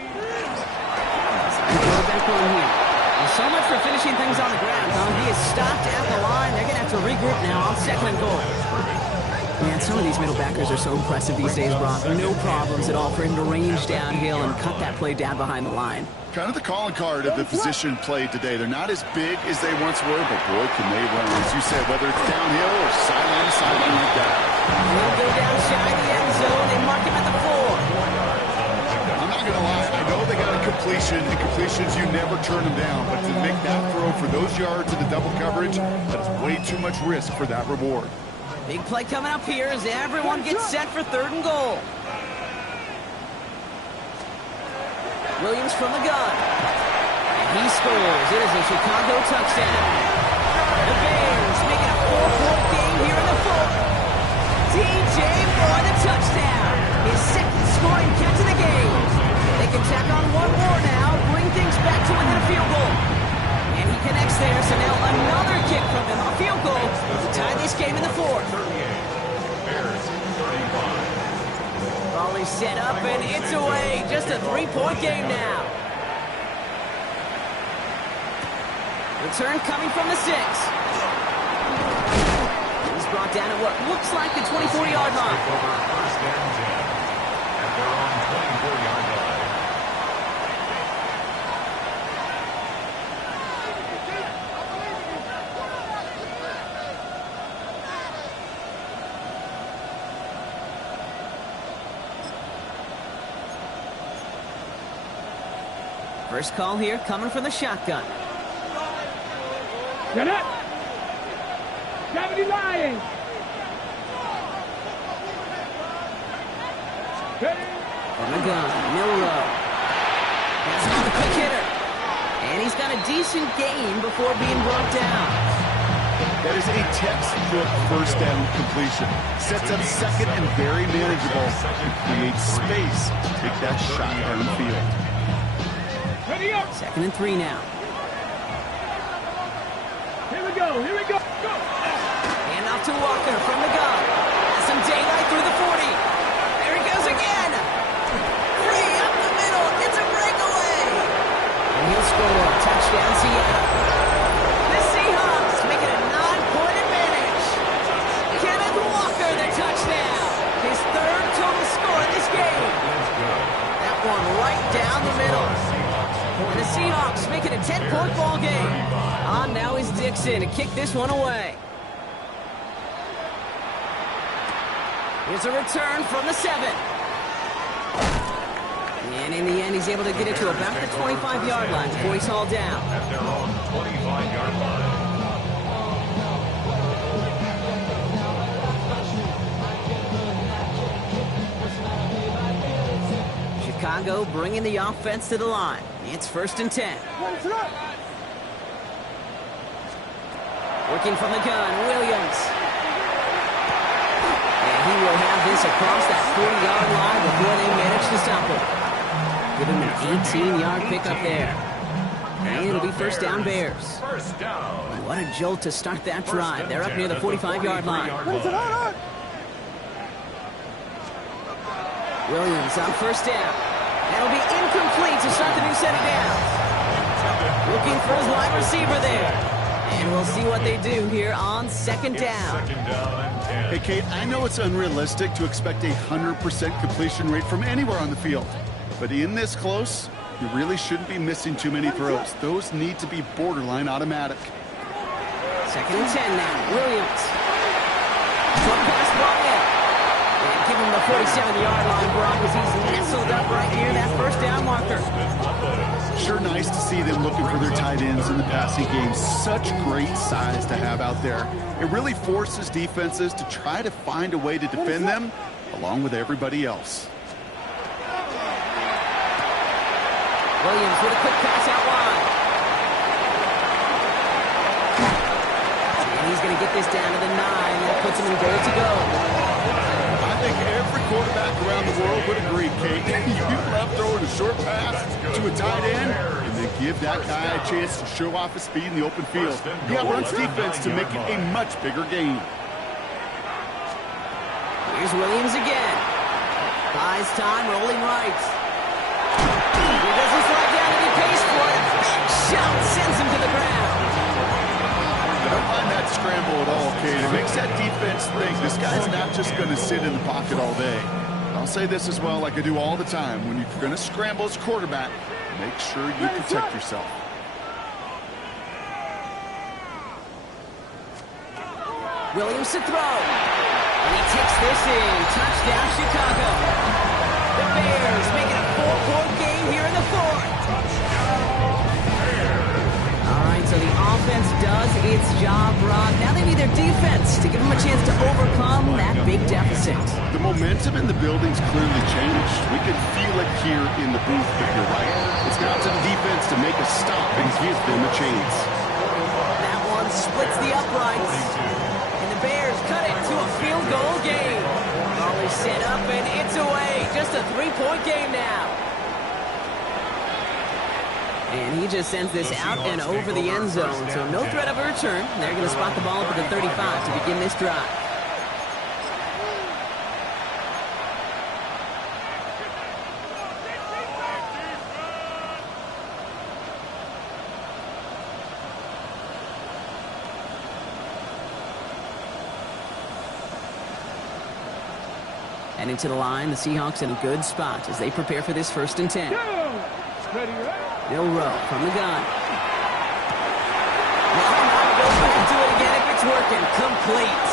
Back on here. Well, so much for finishing things on the ground. He is stopped at the line. They're going to have to regroup now on second and goal. Man, some of these middle backers are so impressive these days, Brock. No problems at all for him to range downhill and cut that play down behind the line. Kind of the calling card of the position played today. They're not as big as they once were, but boy, can they run. As you said, whether it's downhill or sideline to sideline like that. He'll go down shy of the end zone. They mark him at the 4. I'm not going to lie. I know they got a completion, and completions, you never turn them down. But to make that throw for those yards in the double coverage, that is way too much risk for that reward. Big play coming up here as everyone gets set for third and goal. Williams from the gun. And he scores. It is a Chicago touchdown. The Bears make it a 4-point game here in the fourth. DJ Moore, the touchdown. His second scoring catch of the game. They can tack on one more now, bring things back to within a field goal. And he connects there, so now another kick from him, a field goal to tie this game in the fourth. Ball is set up, and it's away. Just a 3-point game now. Return coming from the 6. He's brought down at what looks like the 24-yard line. First and 10 at their own 24-yard line. First call here coming from the shotgun. Get it. 70 Lions. From the gun, Milrow. That's not the quick hitter. And he's got a decent gain before being brought down. That is a textbook first down completion. Sets up second and very manageable. Creates space to take that shot downfield. Ready up. 2nd and 3 now. Here we go. Here we go. Go. Hand off to Walker from the gun. Has some daylight through the 40. There he goes again. Free up the middle. It's a breakaway. And he'll score. Touchdown, Seattle. The Seahawks make it a 9-point advantage. Kenneth Walker, the touchdown. His 3rd total score in this game. That one right down the middle. And the Seahawks make it a 10-point ball game. On now is Dixon to kick this one away. Here's a return from the 7. And in the end, he's able to get it to about the 25-yard line before he's hauled down. At their own 25-yard line. Chicago bringing the offense to the line. It's 1st and 10. Working from the gun, Williams. And he will have this across that 40-yard line before they manage to stop him. Give him an 18-yard pickup there. And it'll be 1st down Bears. First down. What a jolt to start that drive. They're up near the 45-yard line. Williams on 1st down. That'll be incomplete to start the new set of downs. Looking for his wide receiver there. And we'll see what they do here on 2nd down. 2nd down and 10. Hey, Kate, I know it's unrealistic to expect a 100% completion rate from anywhere on the field. But in this close, you really shouldn't be missing too many throws. Those need to be borderline automatic. 2nd and 10 now. Williams. Short pass ball in. And give him the 47-yard line, Brock, as he's nestled up right near that 1st down marker. Sure nice to see them looking for their tight ends in the passing game. Such great size to have out there. It really forces defenses to try to find a way to defend them along with everybody else. Williams with a quick pass out wide. And he's going to get this down to the 9. That puts him in goal to go. I think every quarterback around the world would agree, Kate. You love throwing a short pass to a tight end and then give that guy a chance to show off his speed in the open field. Yeah, runs defense to make it a much bigger game. Here's Williams again. Buys time, rolling right. He doesn't slide down and he pays for it. Big shot sends him to the ground. I don't mind that scramble at all, Kate. It makes that defense think this guy's not just going to sit in the pocket all day. I'll say this as well, like I do all the time. When you're going to scramble as a quarterback, make sure you protect yourself. Williams to throw. And he takes this in. Touchdown, Chicago. The Bears make it a 4-point game here in the 4th. All right, so the offense does its job, Rod. Now they need their defense to give them a chance to overcome that big deficit. The momentum in the building's clearly changed. We can feel it here in the booth, if you're right. It's now to the defense to make a stop and give them a chance. That one splits the uprights. And the Bears cut it to a field goal game. Ball is set up and it's away. Just a 3-point game now. And he just sends this out and over the end zone. So no threat of a return. They're going to spot the ball up at the 35 to begin this drive. And into the line, the Seahawks in a good spot as they prepare for this 1st and 10. Milrow from the gun. Now he might go back and do it again if it's working. Complete.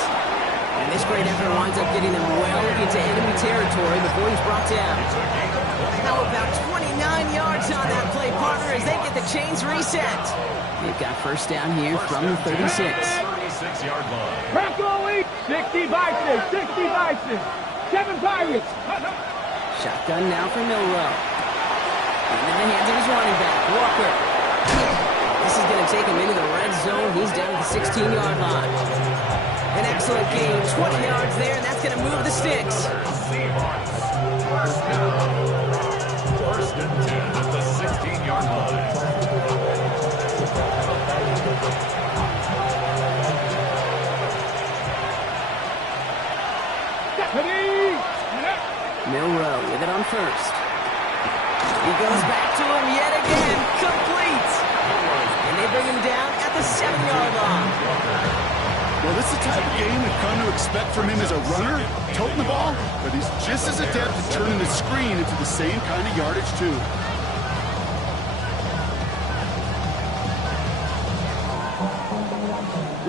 And this great effort winds up getting them well into enemy territory before he's brought down. How about 29 yards on that play, partner, as they get the chains reset. They've got 1st down here from the 36. 56-yard line. Crack Louie. 60 Bison. 60 Bison. 7 Pirates. Shotgun now for Milrow. And in the hands of his running back, Walker. This is going to take him into the red zone. He's down at the 16-yard line. An excellent gain, 20 yards there, and that's going to move the sticks. Seahawks. First down. First and 10 at the 16-yard line. Milrow with it on first. He goes back to him yet again. Complete. And they bring him down at the 7-yard line. Well, this is the type of game we've come to expect from him as a runner, toting the ball, but he's just as adept at turning the screen into the same kind of yardage, too.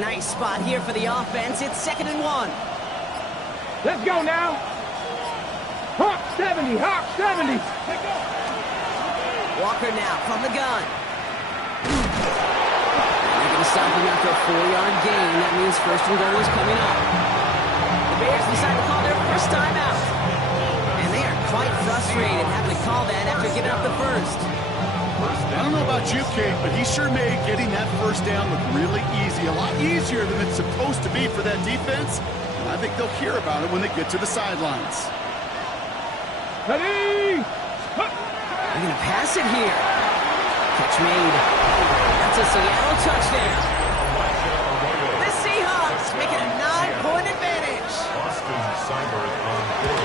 Nice spot here for the offense. It's 2nd and 1. Let's go now. Hawk 70. Hawk 70. Walker now from the gun. They're going to stop him after a 4-yard gain. That means 1st and goal is coming up. The Bears decide to call their first timeout. And they are quite frustrated having to call that after giving up the first. I don't know about you, Kate, but he sure made getting that first down look really easy. A lot easier than it's supposed to be for that defense. And I think they'll hear about it when they get to the sidelines. Ready? They're going to pass it here. Catch made. That's a Seattle touchdown. The Seahawks make it a 9-point advantage. Austin Seibert on 4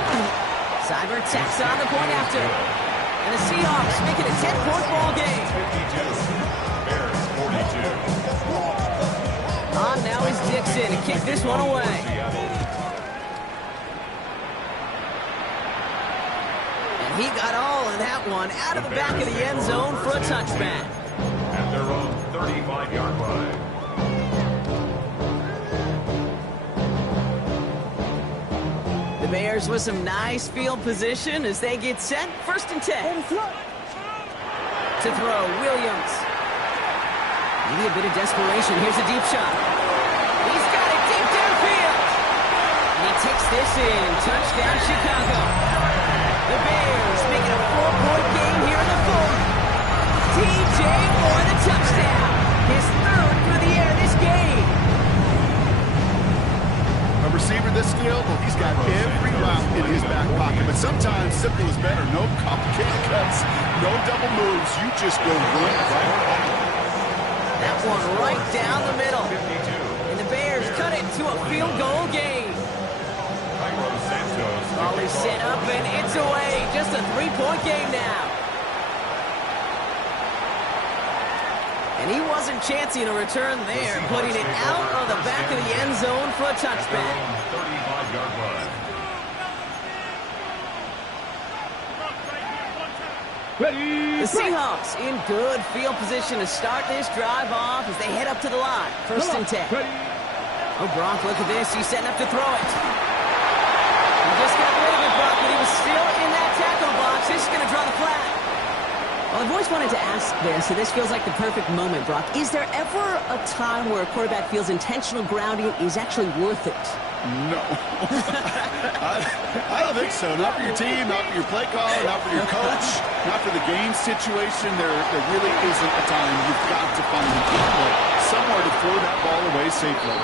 points. Seibert tacks on the point after. And the Seahawks make it a 10-point ball game. 52. Bears 42. On now is Dixon to kick this one away. He got all of that one out of the back of the end zone for a touchback. At their own 35-yard line. The Bears with some nice field position as they get set. 1st and 10. To throw, Williams. Maybe a bit of desperation. Here's a deep shot. He's got it deep downfield. And he takes this in. Touchdown, Chicago. The Bears make it a 4-point game here in the 4th. TJ for the touchdown. His 3rd through the air this game. A receiver this skilled, well, he's got every route in his back pocket. But sometimes simple is better. No complicated cuts, no double moves. You just go right. That one right down the middle. And the Bears cut it to a field goal game. Ball is set up and it's away. Just a 3-point game now. And he wasn't chancing a return there, putting it out of the back of the end zone for a touchback. 35-yard line. Ready? The Seahawks in good field position to start this drive off as they head up to the line. 1st and 10. Oh, Brock, look at this. He's setting up to throw it. He just got rid of it, Brock, but he was still in that tackle box. This is going to draw the flag. Well, I've always wanted to ask this, so this feels like the perfect moment, Brock. Is there ever a time where a quarterback feels intentional grounding is actually worth it? No. I don't think so. Not for your team, not for your play caller, not for your coach, not for the game situation. There really isn't a time. You've got to find an outlet somewhere to throw that ball away safely.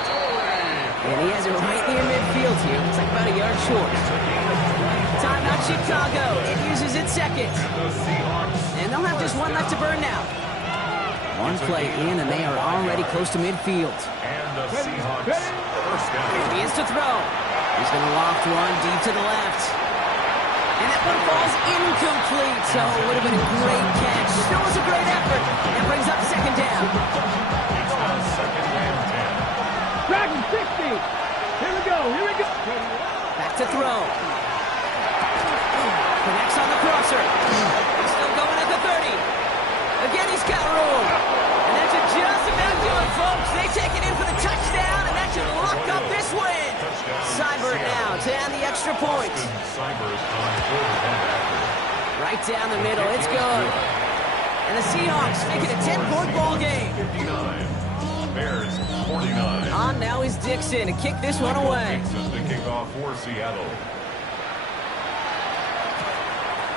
And he has it right near midfield here. Looks like about a yard short. Timeout Chicago. It uses its 2nd. And they'll have just one left to burn now. One play in, and they are already close to midfield. And the Seahawks first down. He is to throw. He's going to loft one deep to the left. And that one falls incomplete, so it would have been a great catch. Still was a great effort. And brings up 2nd down. It's now 2nd and 10. Dragon 60. Here we go. Back to throw. Connects on the crosser. He's still going at the 30. Again, he's got room. And that should just about do it, folks. They take it in for the touchdown, and that should lock up this win. Seibert now to add the extra point. Right down the middle. It's good. And the Seahawks make it a 10-point ball game. 59. Bears 49. On now is Dixon to kick this one away. Dixon to kick off for Seattle.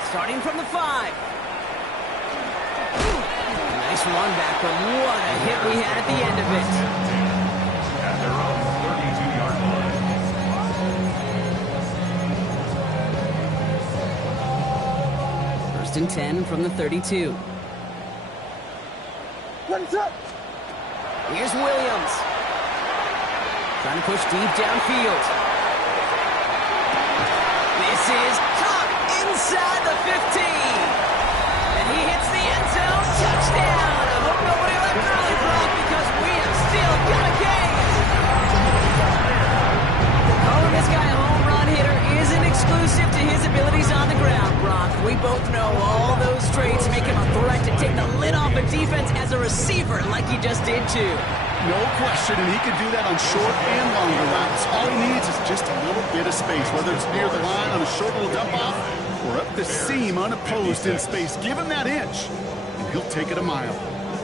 Starting from the 5. Nice run back, but what a hit we had at the end of it. At their own 32-yard line. First and 10 from the 32. Here's Williams. Trying to push deep downfield. This is caught inside the 15. And he hits the end zone. Touchdown. I hope nobody left early, Brock, because we have still got a game. Calling this guy a home run hitter isn't exclusive to his abilities on the ground, Brock. We both know all those traits make him a threat to take the lid off a defense as a receiver like he just did too. No question, and he can do that on short and longer routes. All he needs is just a little bit of space, whether it's near the line on a short little dump-off or up the seam unopposed in space. Give him that inch, and he'll take it a mile.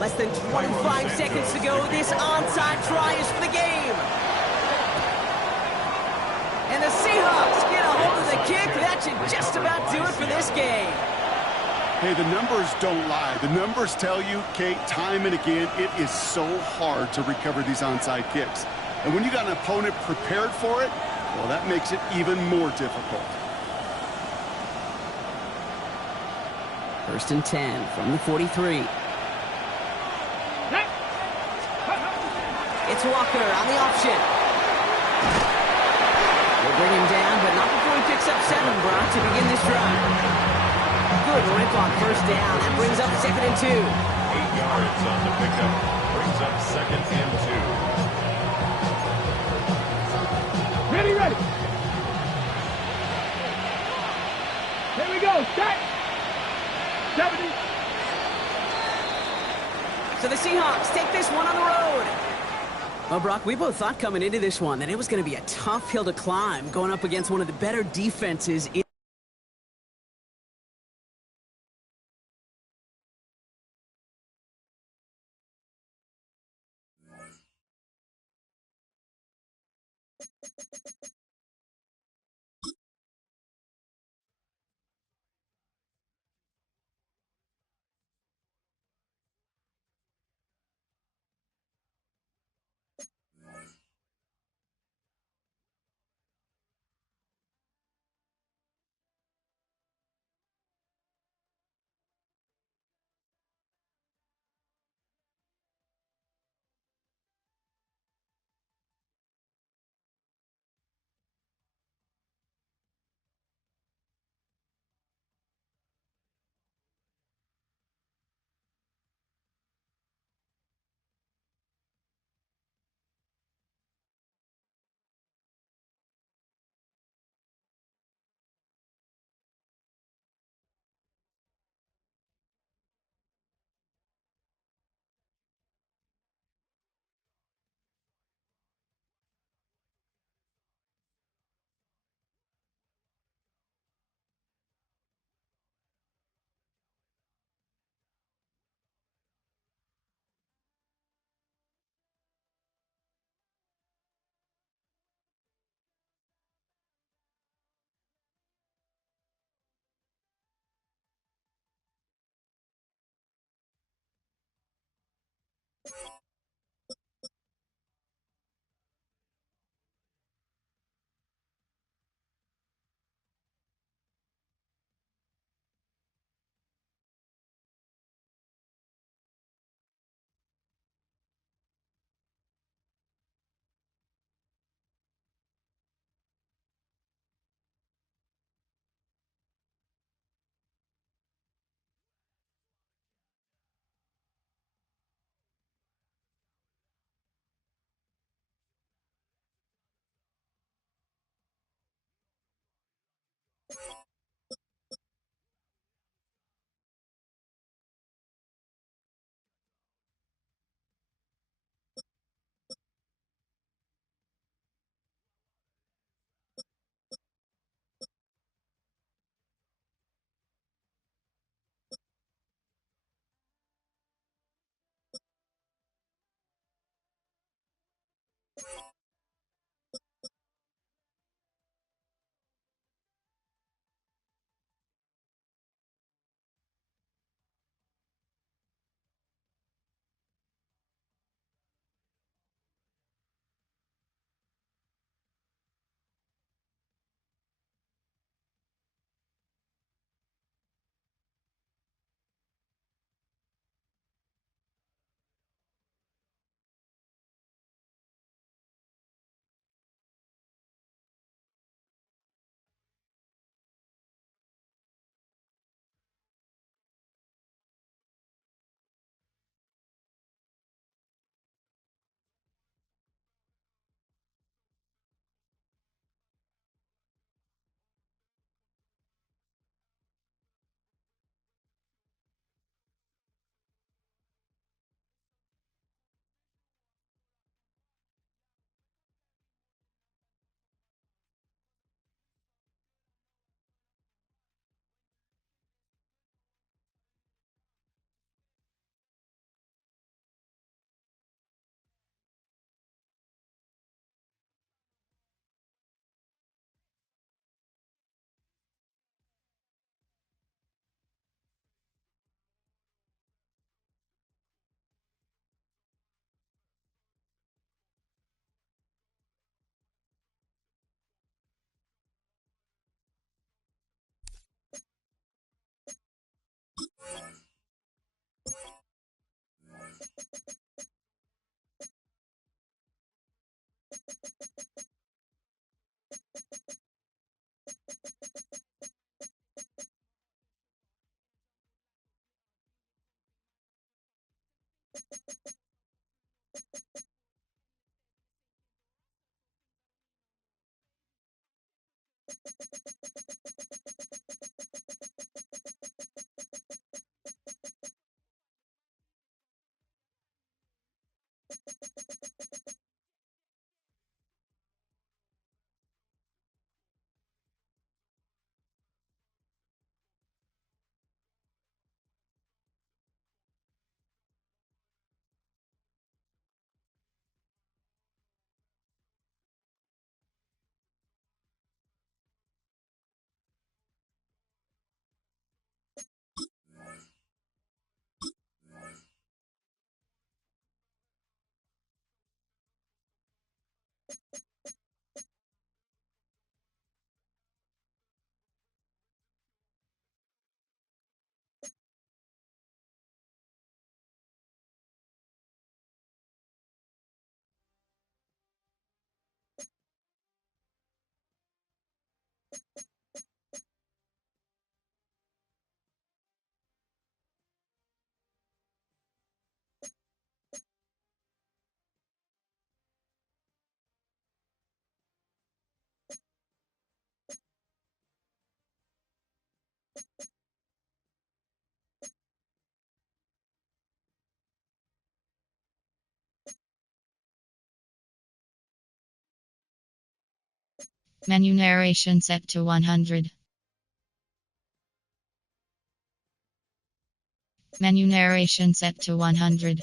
Less than 25 seconds to go. This onside try is for the game. And the Seahawks get a hold of the kick. That should just about do it for this game. Hey, the numbers don't lie. The numbers tell you, Kate, time and again, it is so hard to recover these onside kicks. And when you got an opponent prepared for it, well, that makes it even more difficult. First and 10 from the 43. It's Walker on the option. We'll bring him down, but not before he picks up 7, Brock, to begin this drive. Good rip on first down. That brings up 2nd and 2. 8 yards on the pickup. Brings up 2nd and 2. Ready. Here we go. Set. 70. So the Seahawks take this one on the road. Well, Brock, we both thought coming into this one that it was going to be a tough hill to climb going up against one of the better defenses in Menu narration set to 100. Menu narration set to 100.